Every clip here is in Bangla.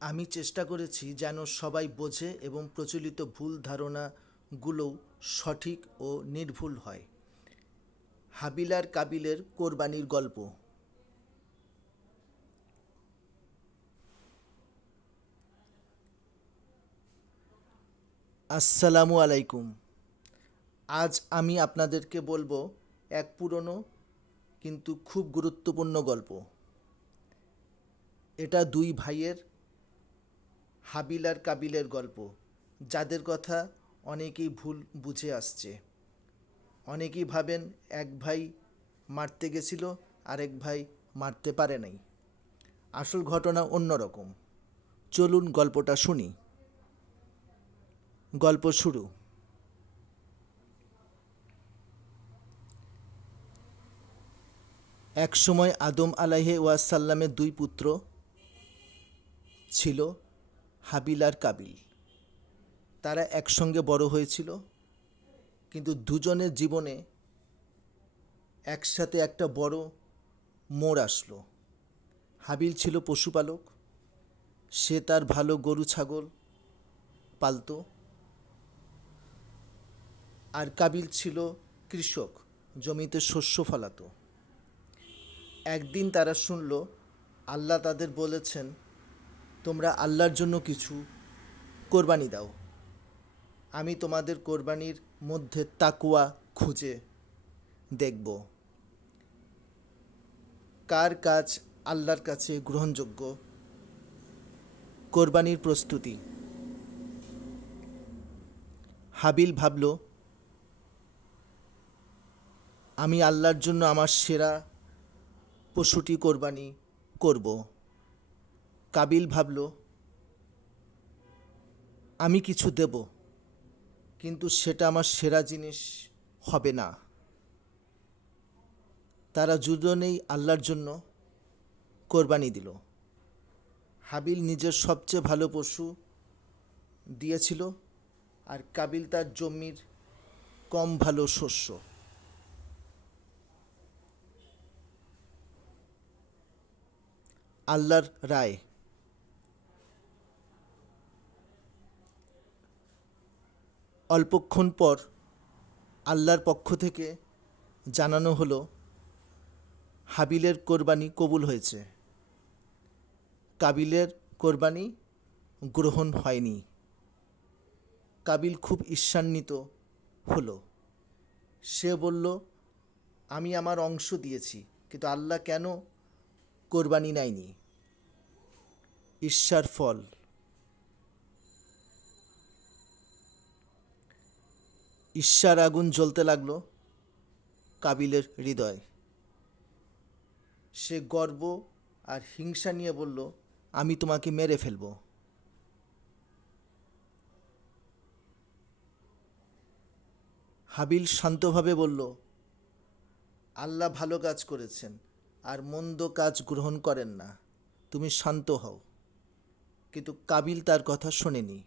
আমি চেষ্টা করেছি যেন সবাই বোঝে এবং প্রচলিত ভুল ধারণাগুলোও সঠিক ও নির্ভুল হয়। হাবিল আর কাবিলের কোরবানির গল্প। আসসালামু আলাইকুম। আজ আমি আপনাদেরকে বলব এক পুরনো কিন্তু খুব গুরুত্বপূর্ণ গল্প। এটা দুই ভাইয়ের হাবিল আর কাবিলের গল্প। যাদের কথা অনেকেই ভুল বুঝে আসছে। অনেকেই ভাবেন এক ভাই মারতে গেছিল, আরেক ভাই মারতে পারে নাই। আসল ঘটনা অন্যরকম। চলুন গল্পটা শুনি। গল্প শুরু। এক সময় আদম আলাহে ওয়াসাল্লামের দুই পুত্র ছিল। হাবিল আর কাবিল। তারা একসঙ্গে বড় হয়েছিল, কিন্তু দুজনের জীবনে একসাথে একটা বড় মোড় আসলো। হাবিল ছিল পশুপালক, সে তার ভালো গরু, ছাগল পালতো, আর কাবিল ছিল কৃষক, জমিতে শস্য ফলাতো। একদিন তারা শুনল, আল্লাহ তাদের বলেছেন তোমরা আল্লাহর জন্য কিছু কোরবানি দাও। আমি তোমাদের কোরবানির মধ্যে তাকুয়া খুঁজে দেখব। কার কাজ আল্লাহর কাছে গ্রহণযোগ্য? কোরবানির প্রস্তুতি। হাবিল ভাবল, আমি আল্লাহর জন্য আমার সেরা পশুটি কোরবানি করব। কাবিল ভাবল, আমি কিছু দেব, কিন্তু সেটা আমার সেরা জিনিস হবে না। তারা দুজনেই আল্লাহর জন্য কোরবানি দিল। হাবিল নিজের সবচেয়ে ভালো পশু দিয়েছিল, আর কাবিল তার জমির কম ভালো শস্য। আল্লাহর রায় অল্পক্ষণ পর আল্লাহর পক্ষ থেকে জানানো হলো, হাবিলের কোরবানি কবুল হয়েছে। কাবিলের কোরবানি গ্রহণ হয়নি। কাবিল খুব ঈর্ষান্বিত হলো। সে বলল, আমি আমার অংশ দিয়েছি, কিন্তু আল্লাহ কেন কোরবানি নেয়নি? ঈর্ষার ফল। ঈর্ষার আগুন জ্বলতে লাগল কাবিলের হৃদয়। সে গর্ব আর হিংসা নিয়ে বলল, আমি তোমাকে মেরে ফেলব। হাবিল শান্তভাবে বলল, আল্লাহ ভালো কাজ করেছেন আর মন্দ কাজ গ্রহণ করেন না। তুমি শান্ত হও। কিন্তু কাবিল তার কথা শোনেনি।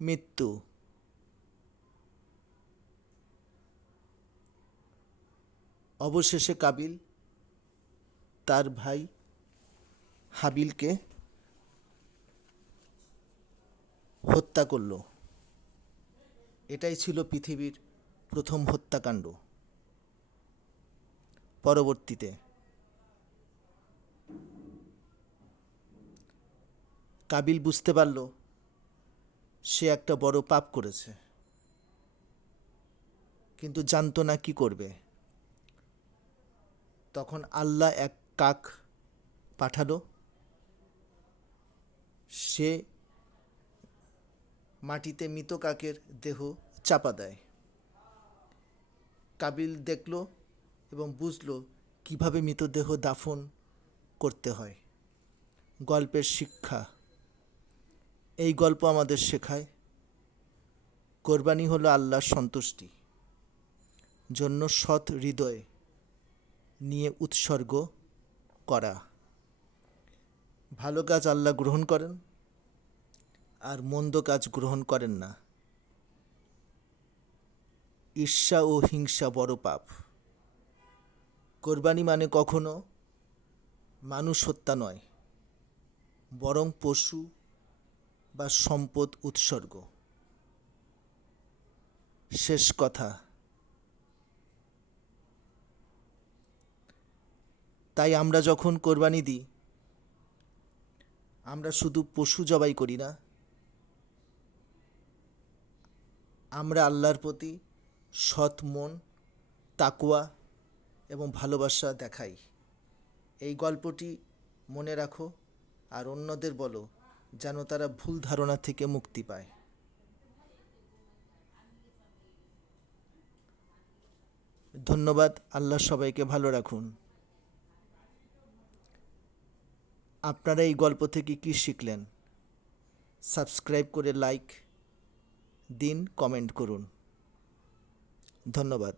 মৃত্যু। অবশেষে কাবিল তার ভাই হাবিলকে হত্যা করল। এটাই ছিল পৃথিবীর প্রথম হত্যাকাণ্ড। পরবর্তীতে কাবিল বুঝতে পারল সে একটা বড় পাপ করেছে। কিন্তু জানতো না কি করবে। তখন আল্লাহ এক কাক পাঠালো। সে মাটিতে মৃত কাকের দেহ চাপা দেয়। কাবিল দেখল এবং বুঝল কীভাবে মৃতদেহ দাফন করতে হয়। গল্পের শিক্ষা এই গল্প আমাদের শেখায়। কোরবানি হলো আল্লাহর সন্তুষ্টি। জন্য সৎ হৃদয় নিয়ে উৎসর্গ করা। ভালো কাজ আল্লাহ গ্রহণ করেন আর মন্দ কাজ গ্রহণ করেন না। ঈর্ষা ও হিংসা বড় পাপ। কোরবানি মানে কখনো মানুষ হত্যা নয়, বরং পশু বা সম্পদ উৎসর্গ। শেষ কথা। তাই আমরা যখন কোরবানি দিই, আমরা শুধু পশু জবাই করি না, আমরা আল্লাহর প্রতি সৎ মন তাকুয়া এবং ভালোবাসা দেখাই। এই গল্পটি মনে রাখো আর অন্যদের বলো। যেন তারা ভুল ধারণা থেকে মুক্তি পায়। ধন্যবাদ, আল্লাহ সবাইকে ভালো রাখুন। আপনারা এই গল্প থেকে কী শিখলেন? সাবস্ক্রাইব করে লাইক দিন, কমেন্ট করুন। ধন্যবাদ।